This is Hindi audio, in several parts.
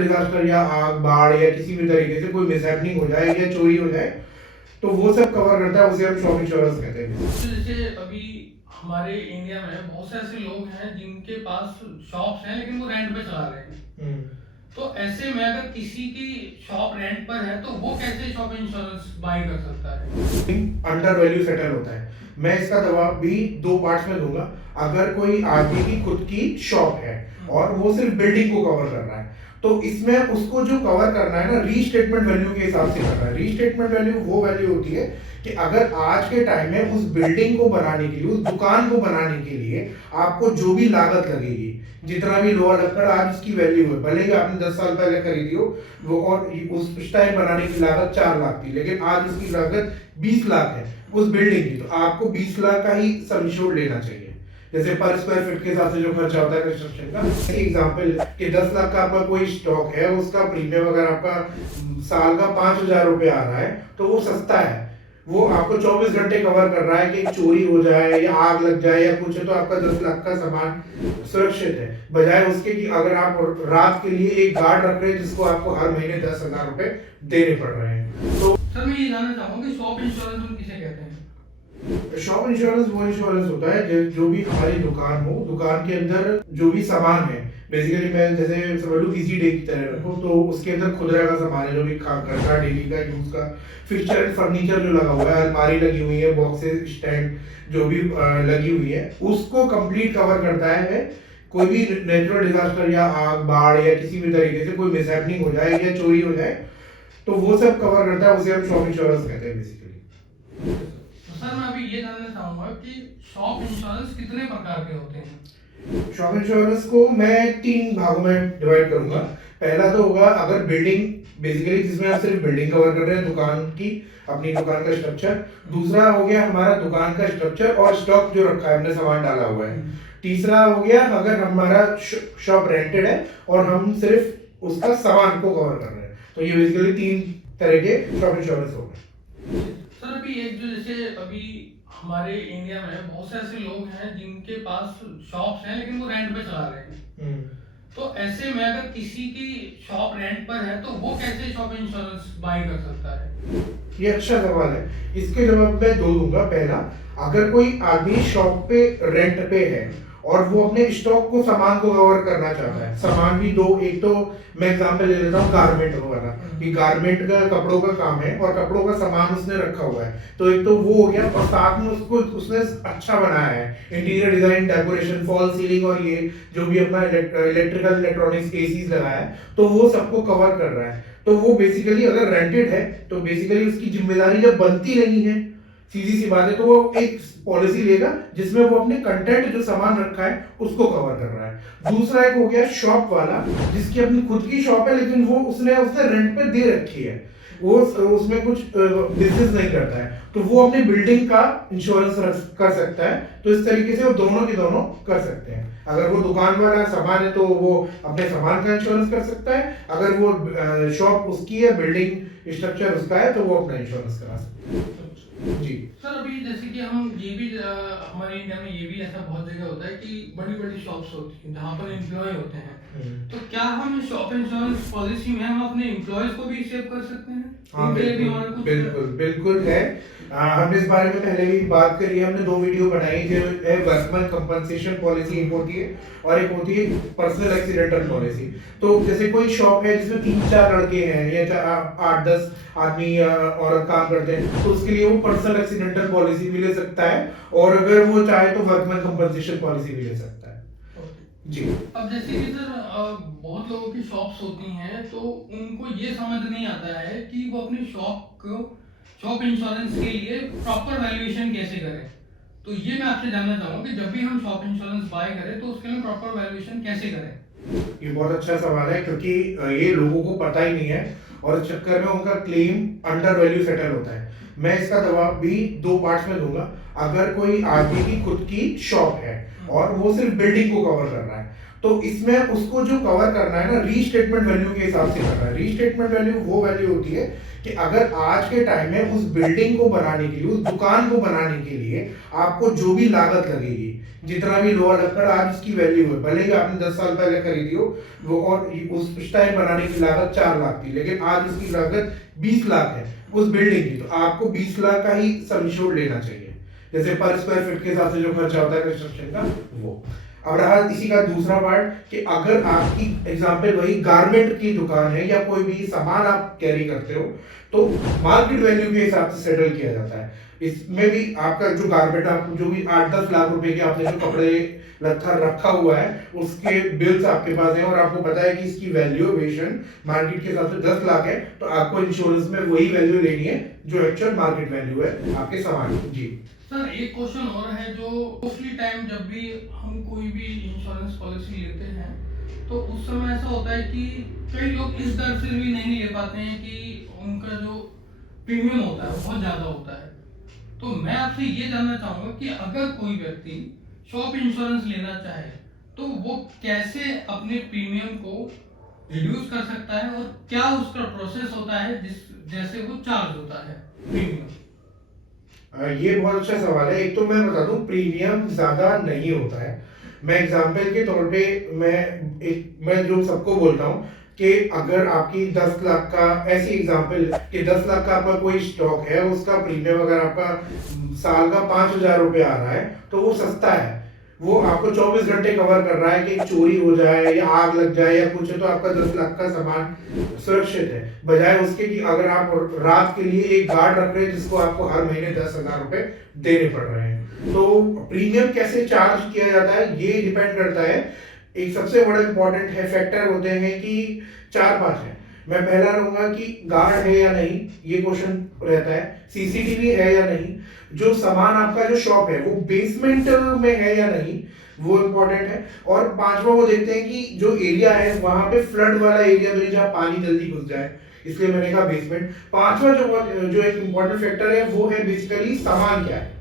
नेचुरल डिजास्टर या आग, बाढ़ या किसी भी तरीके से कोई मिसहैपनिंग हो जाए या चोरी हो जाए, तो वो सब कवर करता है, उसे हम शॉप इंश्योरेंस कहते हैं। तो जैसे अभी हमारे इंडिया में बहुत से ऐसे लोग हैं जिनके पास शॉप्स हैं लेकिन वो रेंट पे चला रहे हैं। हम्म। तो ऐसे में अगर किसी की शॉप रेंट पर है तो वो कैसे शॉप इंश्योरेंस बाई कर सकता है? अंडर वैल्यू सेटल होता है। मैं इसका जवाब भी दो पार्ट्स में दूंगा। अगर कोई आदमी की खुद की शॉप है और वो सिर्फ बिल्डिंग को कवर कर रहा है, तो इसमें उसको जो कवर करना है ना, रीस्टेटमेंट वैल्यू के हिसाब से करना है। रीस्टेटमेंट वैल्यू वो वैल्यू होती है कि अगर आज के टाइम में उस बिल्डिंग को बनाने के लिए, उस दुकान को बनाने के लिए आपको जो भी लागत लगेगी, जितना भी लोहा लक्कड़ आज उसकी वैल्यू है, भले ही आपने 10 साल पहले खरीदी हो वो, और उस टाइम बनाने की लागत 4 लाख थी, लेकिन आज उसकी लागत 20 लाख है उस बिल्डिंग की, तो आपको 20 लाख का ही सम इंश्योर्ड लेना चाहिए। जैसे पर स्क्वायर फीट के हिसाब से जो खर्चा होता है कंस्ट्रक्शन का। एग्जांपल कि 10 लाख का आपका कोई स्टॉक है, उसका प्रीमियम अगर आपका साल का 5,000 रुपए आ रहा है, तो वो सस्ता है। वो आपको 24 घंटे कवर कर रहा है कि चोरी हो जाए या आग लग जाए या कुछ है, तो आपका 10 लाख का सामान सुरक्षित है, बजाय उसके कि अगर आप रात के लिए एक गार्ड रख रहे हैं जिसको आपको हर महीने 10,000 रुपए देने पड़ रहे हैं। तो सर मैं ये जानना चाहूंगा कि शॉप इंश्योरेंस हम किसे कहते हैं? शॉप इंश्योरेंस वो इंश्योरेंस होता है जो भी हमारी दुकान हो, दुकान के अंदर जो भी सामान है, बेसिकली मैं जैसे समझ लो इजी डे की तरह रखो, तो उसके अंदर खुदरा का सामान है, जो भी घर का डेली का यूज का फिक्सचर एंड फर्नीचर जो लगा हुआ है, अलमारी लगी हुई है, बॉक्सेस, स्टैंड जो भी लगी हुई है, उसको कंप्लीट कवर करता है। कोई भी नेचुरल डिजास्टर या आग, बाढ़ या किसी भी तरीके से कोई मिसहैपनिंग हो जाए या चोरी हो जाए, तो वो सब कवर करता है, उसे हम शॉप इंश्योरेंस कहते हैं बेसिकली। तो सर मैं अभी ये जानना चाहूंगा कि शॉप इंश्योरेंस कितने प्रकार के होते हैं? शॉप इंश्योरेंस को मैं 3 भागों में डिवाइड करूंगा। पहला तो होगा अगर बिल्डिंग, बेसिकली जिसमें आप सिर्फ बिल्डिंग कवर कर रहे हैं, दुकान की, अपनी दुकान का स्ट्रक्चर। दूसरा हो गया हमारा दुकान का स्ट्रक्चर और स्टॉक जो रखा है, हमने सामान डाला हुआ है। तीसरा हो गया अगर हमारा शॉप रेंटेड है और हम सिर्फ उसका सामान को कवर कर रहे हैं, तो ये बेसिकली 3 तरह के शॉप इंश्योरेंस हो गए। सर अभी एक जो जैसे अभी हमारे इंडिया में बहुत से ऐसे लोग हैं जिनके पास शॉप्स हैं लेकिन वो रेंट पे चला रहे हैं। तो ऐसे में अगर किसी की शॉप रेंट पर है तो वो कैसे शॉप इंश्योरेंस बाई कर सकता है? ये अच्छा सवाल है। इसके जवाब मैं दो दूंगा। पहला, अगर कोई आदमी शॉप पे रेंट पे है और वो अपने स्टॉक को, सामान को कवर करना चाहता है, सामान भी दो, एक तो मैं एग्जांपल ले लेता हूँ गारमेंट वाला, कि गारमेंट का कपड़ों का काम है और कपड़ों का सामान उसने रखा हुआ है, तो एक तो वो हो गया, और साथ में उसको उसने अच्छा बनाया है, interior design, decoration, fall ceiling और ये जो भी अपना इलेक्ट्रिकल इलेक्ट्रॉनिक्स एसीज लगाया है, तो वो सबको कवर कर रहा है। तो वो बेसिकली अगर रेंटेड है, तो बेसिकली उसकी जिम्मेदारी जब बनती नहीं है, सीधी सी बात है, तो वो एक पॉलिसी लेगा जिसमें वो अपने कंटेंट जो सामान रखा है उसको कवर कर रहा है। दूसरा एक हो गया शॉप वाला, जिसकी अपनी खुद की शॉप है लेकिन वो उसने रेंट पे दे रखी है, वो उसमें कुछ बिजनेस नहीं करता है, तो वो अपनी बिल्डिंग का इंश्योरेंस कर सकता है। तो इस तरीके से वो दोनों के दोनों कर सकते हैं। अगर वो दुकान वाला सामान है तो वो अपने सामान का इंश्योरेंस कर सकता है, अगर वो शॉप उसकी है, बिल्डिंग स्ट्रक्चर उसका है, तो वो अपना इंश्योरेंस करा सकता है। जी सर अभी जैसे कि हम ये भी हमारे इंडिया में ये भी ऐसा बहुत जगह होता है कि बड़ी बड़ी शॉप्स होती हैं जहाँ पर एम्प्लॉय होते हैं, तो क्या हम शॉप इंश्योरेंस पॉलिसी में हम अपने एम्प्लॉयज को भी सेव कर सकते हैं? हाँ, उनके लिए भी बिल्कुल हमारा कुछ बिल्कुल बिल्कुल है। हमने इस बारे में पहले भी बात करी है, हमने 2 वीडियो बनाई, जो है वर्कमैन कंपनसेशन पॉलिसी एक होती है और एक होती है पर्सनल एक्सीडेंटल पॉलिसी। तो जैसे कोई शॉप है जिसमें 3-4 लड़के हैं या 8-10 आदमी औरत काम करते हैं, तो उसके लिए वो पर्सनल एक्सीडेंटल पॉलिसी भी ले सकता है, और अगर वो चाहे तो वर्कमैन कंपनसेशन पॉलिसी भी ले सकता है। जी। अब जैसे कि सर बहुत लोगों की शॉप्स होती हैं तो उनको ये समझ नहीं आता है कि वो अपनी शॉप को, शॉप इंश्योरेंस के लिए प्रॉपर वैल्यूएशन कैसे करें। तो ये मैं आपसे जानना चाहूंगा कि जब भी हम शॉप इंश्योरेंस बाय करें तो उसके लिए प्रॉपर वैल्यूएशन कैसे करें? ये बहुत अच्छा सवाल है, क्योंकि ये लोगों को पता ही नहीं है और इस चक्कर में उनका क्लेम अंडर वैल्यू सेटल होता है। मैं इसका जवाब भी 2 पार्ट्स में दूंगा। अगर कोई आदमी की खुद की शॉप है और वो सिर्फ बिल्डिंग को कवर कर रहा है, तो इसमें उसको जो कवर करना है ना, रीस्टेटमेंट वैल्यू के हिसाब से करना है। रीस्टेटमेंट वैल्यू वो वैल्यू होती है कि अगर आज के टाइम में उस बिल्डिंग को बनाने के लिए, उस दुकान को बनाने के लिए आपको जो भी लागत लगेगी, जितना भी लोहा लक्कड़ आज उसकी वैल्यू है, भले ही आपने 10 साल पहले खरीदी हो वो, और उस टाइम बनाने की लागत 4 लाख थी, लेकिन आज उसकी लागत 20 लाख है उस बिल्डिंग की, तो आपको 20 लाख का ही सम इंश्योर्ड लेना चाहिए, जैसे पर स्क्वायर फीट के हिसाब से जो खर्चा होता है कंस्ट्रक्शन का वो। अब रहा इसी का दूसरा पार्ट कि अगर आपकी एग्जांपल वही गारमेंट की दुकान है या कोई भी सामान आप कैरी करते हो, तो मार्केट वैल्यू के हिसाब से सेटल किया जाता है। इसमें भी आपका जो गारमेंट, आप जो भी 8-10 लाख रुपए के आपने जो कपड़े लत्था रखा हुआ है उसके बिल्स आपके पास हैं और आपको पता है कि इसकी वैल्यूएशन मार्केट के हिसाब से 10 लाख है, तो आपको इंश्योरेंस में वही वैल्यू लेनी है जो एक्चुअल मार्केट वैल्यू है आपके सामान की। जी सर, एक क्वेश्चन और है जो मोस्टली टाइम जब भी हम कोई भी इंश्योरेंस पॉलिसी लेते हैं तो उस समय ऐसा होता है कि कई लोग इस डर से भी नहीं ले पाते हैं कि उनका जो प्रीमियम होता है वो बहुत ज़्यादा होता है। तो मैं आपसे ये जानना चाहूँगा कि अगर कोई व्यक्ति शॉप इंश्योरेंस लेना चाहे तो वो कैसे अपने प्रीमियम को रिड्यूस कर सकता है और क्या उसका प्रोसेस होता है जिस जैसे वो चार्ज होता है प्रीमियम। ये बहुत अच्छा सवाल है। एक तो मैं बता दूं, प्रीमियम ज्यादा नहीं होता है। मैं एग्जांपल के तौर पे मैं जो सबको बोलता हूँ कि अगर आपकी 10 लाख का, ऐसी एग्जांपल कि 10 लाख का आपका कोई स्टॉक है, उसका प्रीमियम अगर आपका साल का 5,000 रुपये आ रहा है तो वो सस्ता है। वो आपको 24 घंटे कवर कर रहा है कि चोरी हो जाए या आग लग जाए या कुछ है तो आपका 10 लाख का सामान सुरक्षित है, बजाय उसके कि अगर आप रात के लिए एक गार्ड रख रहे हैं जिसको आपको हर महीने 10,000 रुपए देने पड़ रहे हैं। तो प्रीमियम कैसे चार्ज किया जाता है ये डिपेंड करता है। एक सबसे बड़ा इंपॉर्टेंट है, फैक्टर होते हैं कि 4-5 है। मैं पहला रहूंगा कि गार्ड है या नहीं, ये क्वेश्चन रहता है। सीसीटीवी है या नहीं, जो सामान आपका जो शॉप है वो बेसमेंट में है या नहीं, वो इम्पोर्टेंट है। और पांचवा वो देखते हैं कि जो एरिया है वहां पे फ्लड वाला एरिया तो नहीं जहाँ पानी जल्दी घुस जाए, इसलिए मैंने कहा बेसमेंट। पांचवा जो एक इम्पोर्टेंट फैक्टर है वो है बेसिकली सामान क्या है।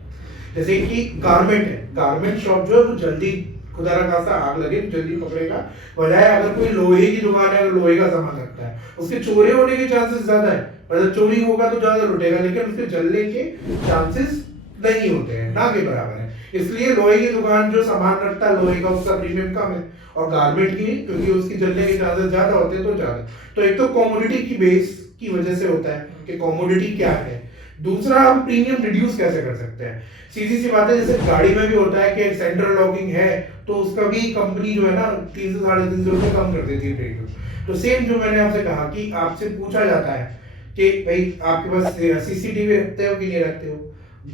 जैसे कि गारमेंट है, गारमेंट शॉप जो है वो जल्दी खुदा ना खासा आग लगे तो जल्दी पकड़ेगा, बजाय अगर कोई लोहे की दुकान है, अगर लोहे का सामान रखता है उसके चोरी होने के चांसेस ज्यादा है। मतलब चोरी होगा तो ज्यादा लुटेगा, लेकिन उसके जलने के चांसेस नहीं होते हैं, ना के बराबर है। इसलिए लोहे की दुकान जो सामान रखता है लोहे का, उसका प्रीमियम कम है, और गारमेंट की क्योंकि उसकी जलने के चांसेस ज्यादा होते हैं तो ज्यादा। तो एक तो कॉमोडिटी की बेस की वजह से होता है कि कॉमोडिटी क्या है। दूसरा, हम प्रीमियम रिड्यूस कैसे कर सकते हैं। सीधी सी बात है, जैसे गाड़ी में भी होता है कि सेंट्रल लॉकिंग है तो उसका भी कंपनी जो है ना 300 साढ़े 300 रुपये कम कर देती है प्रीमियम। तो सेम जो मैंने आपसे कहा कि आपसे पूछा जाता है कि भाई आपके पास सीसीटीवी रखते हो कि नहीं रखते हो,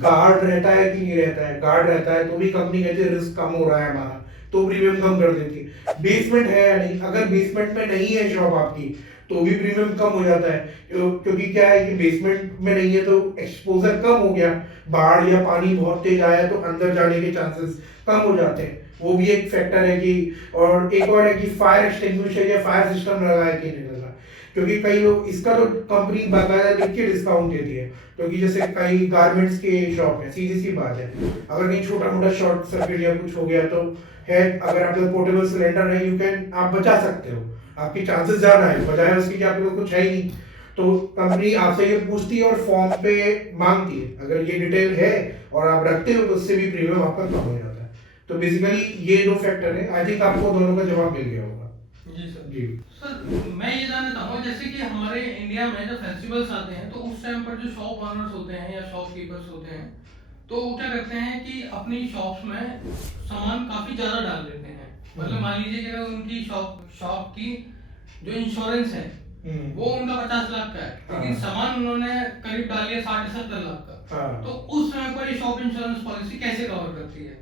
गार्ड रहता है कि नहीं रहता है। गार्ड रहता है तो भी कंपनी कहती है रिस्क कम हो रहा है हमारा, तो प्रीमियम कम कर देती है। बेसमेंट है या नहीं, अगर बेसमेंट में नहीं है शॉप आपकी तो भी प्रीमियम कम हो जाता है, क्योंकि क्या है कि बेसमेंट में नहीं है तो एक्सपोजर कम हो गया, बाढ़ या पानी बहुत तेज आया तो अंदर जाने के चांसेस कम हो जाते हैं, वो भी एक फैक्टर है कि। और एक और है कि फायर एक्सटिंग्विशर या फायर सिस्टम लगा है कि नहीं लगा, क्योंकि कई लोग इसका तो कंपनी बाकायदा लिख के डिस्काउंट देती है। क्योंकि जैसे कई गारमेंट्स के शॉप है, सीधी सी बात है, अगर कहीं छोटा मोटा शॉर्ट सर्किट या कुछ हो गया तो है, अगर आपके पोर्टेबल सिलेंडर है यू कैन, आप बचा सकते हो, आपके चांसेस ज्यादा है, बजाय उसके कि आपके पास कुछ है ही नहीं। तो कंपनी आपसे ये पूछती है और फॉर्म पे मांगती है, अगर ये डिटेल है और आप रखते हो तो उससे भी प्रीमियम आपका कम हो जाता है। तो बेसिकली ये दो फैक्टर है। आई थिंक आपको दोनों का जवाब मिल गया होगा। जी सर। जी सर, मैं ये जानना चाहूँगा जैसे कि हमारे इंडिया में जब फेस्टिवल्स आते हैं तो उस टाइम पर जो शॉप ओनर्स होते हैं या शॉपकीपर्स होते हैं तो वो क्या करते हैं कि अपनी शॉप्स में सामान काफ़ी ज़्यादा डाल देते हैं। मतलब मान लीजिए कि अगर उनकी शॉप की जो इंश्योरेंस है वो उनका 50 लाख का है, लेकिन हाँ। सामान उन्होंने करीब डाल लिया 60-70 लाख का। हाँ। तो उस समय पर ये शॉप इंश्योरेंस पॉलिसी कैसे कवर करती है?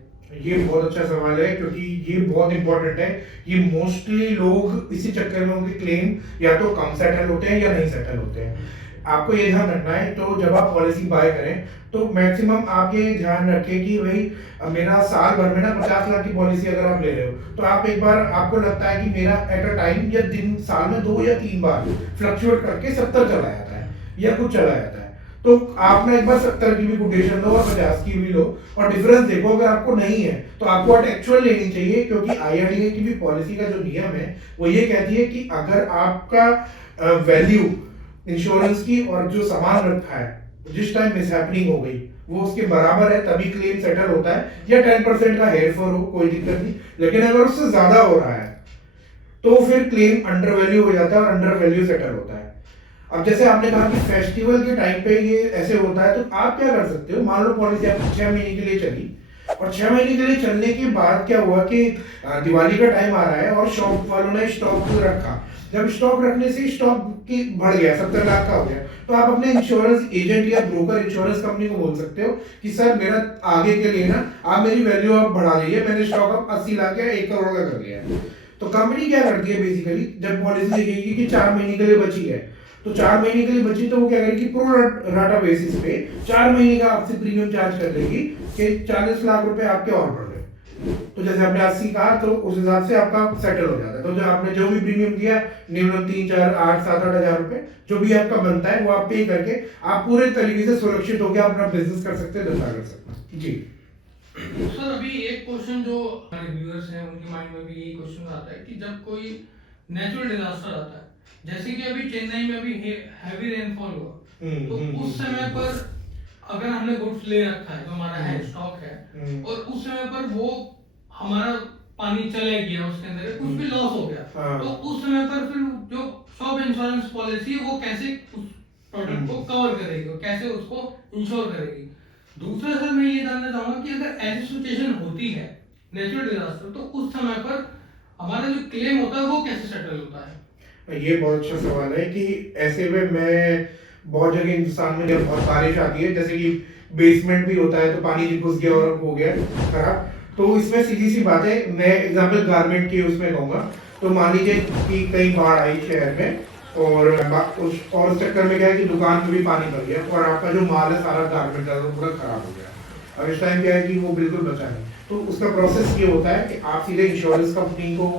ये बहुत अच्छा सवाल है, क्योंकि ये बहुत इंपॉर्टेंट है। ये मोस्टली लोग इसी चक्कर में उनके क्लेम या तो कम सेटल होते हैं या नहीं सेटल होते हैं। आपको ये ध्यान रखना है, तो जब आप पॉलिसी बाय करें तो मैक्सिमम आप ये ध्यान रखें कि भाई मेरा साल भर में ना 50 लाख की पॉलिसी अगर आप ले रहे हो तो आप एक बार, आपको लगता है कि मेरा एट अ टाइम या साल में 2 या 3 बार फ्लक्चुएट करके 70 चला जाता है या कुछ चला जाता है, तो आप ना एक बार 70 की भी कोटेशन लो और 50 की भी लो और डिफरेंस देखो। अगर आपको नहीं है तो आपको एक्चुअल लेनी चाहिए, क्योंकि आईआरडीए की भी पॉलिसी का जो नियम है वो ये कहती है कि अगर आपका वैल्यू इंश्योरेंस की और जो सामान रखा है जिस टाइम मिसहैपनिंग हो गई वो उसके बराबर है तभी क्लेम सेटल होता है, या 10% का हेयर फॉल हो कोई दिक्कत नहीं। लेकिन अगर उससे ज्यादा हो रहा है तो फिर क्लेम अंडर वैल्यू हो जाता है और अंडर वैल्यू सेटल होता है। अब जैसे आपने कहा कि फेस्टिवल के टाइम पे ये ऐसे होता है, तो आप क्या कर सकते हो, मान लो पॉलिसी आपकी 6 महीने के लिए चली और 6 महीने के लिए चलने के बाद क्या हुआ कि दिवाली का टाइम आ रहा है और शॉप वालों ने स्टॉक रखा। जब स्टॉक रखने से स्टॉक की बढ़ गया, 70 लाख का हो गया, तो आप अपने इंश्योरेंस एजेंट या ब्रोकर इंश्योरेंस कंपनी को बोल सकते हो कि सर मेरा आगे के लिए ना आप मेरी वैल्यू आप बढ़ा लीजिए, मैंने स्टॉक अब 80 लाख या 1 करोड़ का कर लिया है। तो कंपनी क्या करती है बेसिकली, जब पॉलिसी देखेगी कि 4 महीने के लिए बची है, तो 4 महीने के लिए बची तो वो क्या करेगी, प्रो राटा बेसिस पे 4 महीने का आपसे प्रीमियम चार्ज कर देगी कि 40 लाख रुपए आपके और बढ़ गए। तो जैसे आपने 80 कहा तो उस हिसाब से आपका सेटल हो जाता है। तो जो आपने जो भी प्रीमियम दिया, न्यूनतम 3, 4, 8, 7, 8 हजार रुपए जो भी आपका बनता है वो आप पे करके आप पूरे तरीके से सुरक्षित होकर अपना बिजनेस कर सकते हैं, धंधा कर सकते हैं। जी सर अभी एक क्वेश्चन जो हमारे व्यूअर्स हैं उनके माइंड में भी यही क्वेश्चन आता है कि जब कोई नेचुरल डिजास्टर आता है, जैसे कि अभी चेन्नई में अभी हैवी रेनफॉल हुआ, तो उस समय पर अगर हमने गुड्स ले रखा है जो हमारा है स्टॉक है और उस समय पर वो हमारा पानी चले गया, उसके अंदर कुछ भी लॉस हो गया, हाँ। तो उस समय पर फिर जो शॉप इंश्योरेंस पॉलिसी है वो कैसे उस प्रोडक्ट को कवर करेगी और कैसे उसको इंश्योर करेगी। दूसरा सर मैं ये जानना चाहूंगा कि अगर ऐसी सिचुएशन होती है नेचुरल डिजास्टर, तो उस समय पर हमारा जो क्लेम होता है वो कैसे सेटल होता है। ये बहुत अच्छा सवाल है कि ऐसे में मैं बहुत जगह हिंदुस्तान में जब बहुत बारिश आती है, जैसे कि बेसमेंट भी होता है तो पानी घुस गया और हो गया खराब, तो इसमें सीधी सी बात है, मैं एग्जांपल गारमेंट की उसमें कहूँगा। तो मान लीजिए कि कहीं बाढ़ आई शहर में और उस चक्कर में क्या है कि दुकान में भी पानी भर गया और आपका जो माल है सारा गारमेंट का पूरा खराब हो गया। अब इस टाइम क्या है कि वो बिल्कुल बचा नहीं, तो उसका प्रोसेस ये होता है कि आप सीधे इंश्योरेंस कंपनी को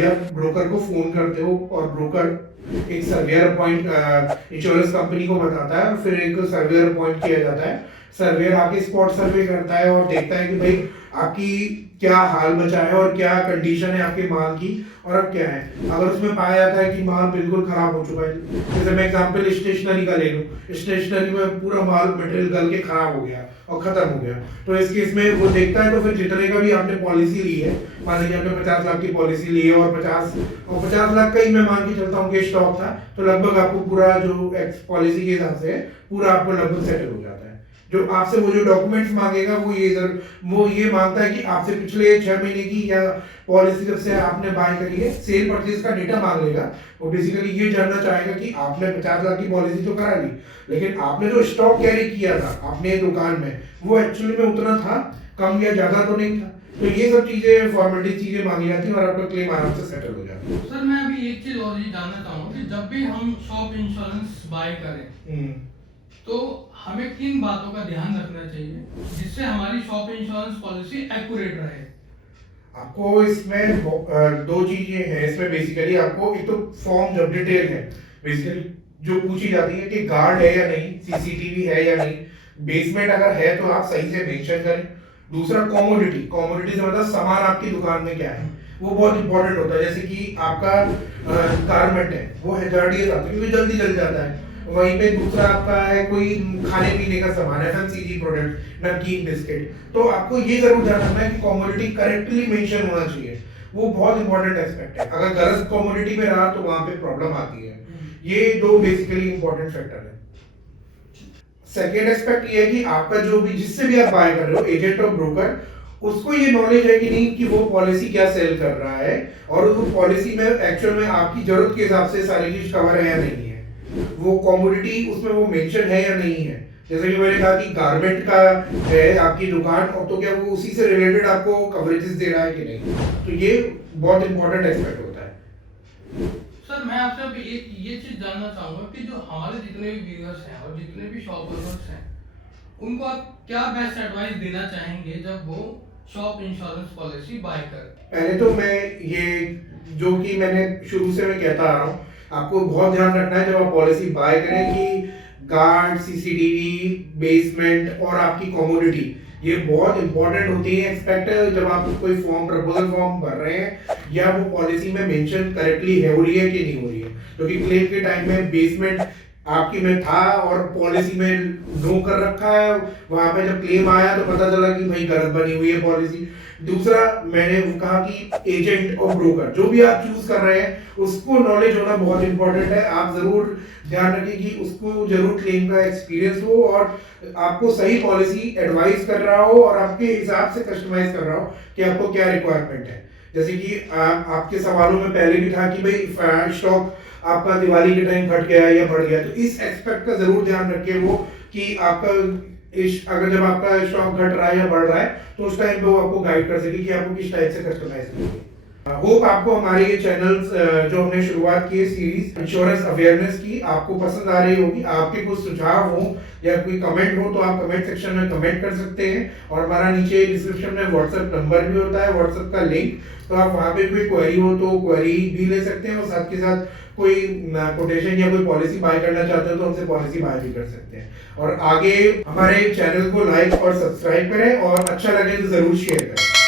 या ब्रोकर को फोन करते हो और ब्रोकर एक सर्वेयर अपॉइंट इंश्योरेंस कंपनी को बताता है और फिर एक सर्वेयर अपॉइंट किया जाता है। सर्वेयर आके स्पॉट सर्वे करता है और देखता है कि भाई आपकी क्या हाल बचा है और क्या कंडीशन है आपके माल की और अब क्या है। अगर उसमें पाया जाता है कि माल बिल्कुल खराब हो चुका है, जैसे मैं एग्जांपल स्टेशनरी का ले लूं, स्टेशनरी में पूरा माल मटेरियल गल के खराब हो गया और खत्म हो गया, तो इस केस में वो देखता है तो फिर जितने का भी आपने पॉलिसी ली है, मान लीजिए आपने 50 लाख की पॉलिसी ली है और 50 लाख का ही मैं मान के चलता हूँ कि स्टॉक था, तो लगभग आपको पूरा जो एक्स पॉलिसी के हिसाब से पूरा आपको लगभग सेटल हो जाता है। जो आपसे वो जो डॉक्यूमेंट्स मांगेगा वो ये मांगता है कि आपसे पिछले 6 महीने की या पॉलिसी जब से आपने बाय करी है सेल परचेज का डेटा मांग लेगा। वो बेसिकली ये जानना चाहेगा कि आपने 50 लाख की पॉलिसी तो करा ली, लेकिन आपने जो स्टॉक कैरी किया था अपने दुकान में वो एक्चुअली में उतना था, कम या ज्यादा तो नहीं था। तो ये सब चीजें फॉर्मेलिटी चीजें मांगी जाती है और आपका क्लेम आराम से सेटल हो जाता है। सर मैं अभी एक चीज और ये जानना चाहूंगा कि जब भी हम शॉप इंश्योरेंस बाय करें तो हमें किन बातों का ध्यान रखना चाहिए जिससे हमारी शॉप इंश्योरेंस पॉलिसी एक्यूरेट रहे। आपको इसमें दो चीजें हैं इसमें बेसिकली। आपको एक तो फॉर्म जब डिटेल है बेसिकली जो पूछी जाती है कि गार्ड है या नहीं, सीसीटीवी है या नहीं, बेसमेंट अगर है तो आप सही से मेंशन करें। दूसरा कॉमोडिटी से मतलब सामान आपकी दुकान में क्या है वो बहुत इंपॉर्टेंट होता है। जैसे कि आपका गारमेंट है वो हैजार्डियस आता है क्योंकि जल्दी जल जाता है। वहीं पे दूसरा आपका है कोई खाने पीने का सामान, एफएमसीजी प्रोडक्ट, नमकीन, बिस्किट, तो आपको ये जरूर ध्यान रखना है कि कॉमोडिटी करेक्टली मेंशन होना चाहिए। वो बहुत इंपॉर्टेंट एस्पेक्ट है, अगर गलत कॉमोडिटी में रहा तो वहां पे प्रॉब्लम आती है। ये दो बेसिकली इंपॉर्टेंट फैक्टर है। सेकेंड एस्पेक्ट ये है कि आपका जो भी जिससे भी आप बाय कर रहे हो एजेंट और ब्रोकर, उसको ये नॉलेज है कि नहीं कि वो पॉलिसी क्या सेल कर रहा है और वो पॉलिसी में एक्चुअल में आपकी जरूरत के हिसाब से सारी चीज कवर है या नहीं है, वो कॉमोडिटी उसमें वो मेंशन है या नहीं है। जैसे कि मैंने कहा कि गारमेंट का है आपकी दुकान और तो क्या वो उसी से रिलेटेड आपको कवरेजेस दे रहा है कि नहीं, तो ये बहुत इंपॉर्टेंट एस्पेक्ट होता है। सर मैं आपसे अभी एक ये चीज जानना चाहूंगा कि जो हमारे जितने भी व्यूअर्स हैं और जितने भी शॉप ओनर्स हैं उनको आप क्या बेस्ट एडवाइस देना चाहेंगे जब वो शॉप इंश्योरेंस पॉलिसी बाय करें। पहले तो मैं ये जो कि मैंने शुरू से मैं कहता आ रहा हूँ, आपको बहुत ध्यान रखना है जब आप पॉलिसी बाय करें कि गार्ड, सीसीटीवी, बेसमेंट और आपकी कमोडिटी, ये बहुत इंपॉर्टेंट होती है एक्सपेक्ट जब आप कोई फॉर्म प्रपोजल फॉर्म भर रहे हैं या वो पॉलिसी में मेंशन करेक्टली हो रही है कि नहीं हो रही है, क्योंकि क्लेम के टाइम में बेसमेंट आपकी में था और पॉलिसी में नो कर रखा है, वहां पे जब क्लेम आया तो पता चला कि भाई गलत बनी हुई है पॉलिसी। दूसरा मैंने कहा कि एजेंट और ब्रोकर जो भी आप चूज कर रहे हैं उसको नॉलेज होना बहुत इंपॉर्टेंट है। आप जरूर ध्यान रखें कि उसको जरूर क्लेम का एक्सपीरियंस हो और आपको सही पॉलिसी एडवाइस कर रहा हो और आपके हिसाब से कस्टमाइज कर रहा हो कि आपको क्या रिक्वायरमेंट है। जैसे कि आपके सवालों में पहले भी था कि भाई स्टॉक आपका दिवाली के टाइम घट गया या बढ़ गया, तो इस एक्सपेक्ट का जरूर ध्यान रखिए वो कि आपका अगर जब आपका स्टॉक घट रहा है या बढ़ रहा है तो उस टाइम पे वो आपको गाइड कर सके कि आपको किस टाइप से कस्टमाइज करनी है। होप आपको हमारे ये चैनल्स जो हमने शुरुआत की है सीरीज इंश्योरेंस अवेयरनेस की, आपको पसंद आ रही होगी। आपके कुछ सुझाव हो या कोई कमेंट हो तो आप कमेंट सेक्शन में कमेंट कर सकते हैं और हमारा नीचे डिस्क्रिप्शन में व्हाट्सएप नंबर भी होता है, व्हाट्सएप का लिंक, तो आप वहाँ पे कोई क्वेरी हो तो क्वेरी भी ले सकते हैं और साथ के साथ कोई कोटेशन या कोई पॉलिसी बाय करना चाहते हो तो हमसे पॉलिसी बाय भी कर सकते हैं। और आगे हमारे चैनल को लाइक और सब्सक्राइब करें और अच्छा लगे तो जरूर शेयर करें।